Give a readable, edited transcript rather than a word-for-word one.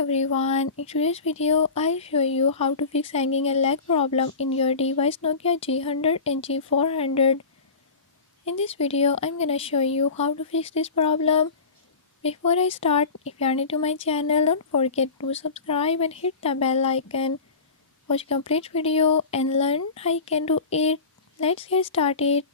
everyone, in today's video I'll show you how to fix hanging and lag problem in your device Nokia G100 and G400. In this video I'm gonna show you how to fix this problem. Before I start, if you are new to my channel, don't forget to subscribe and hit the bell icon. Watch complete video and learn how you can do it. Let's get started.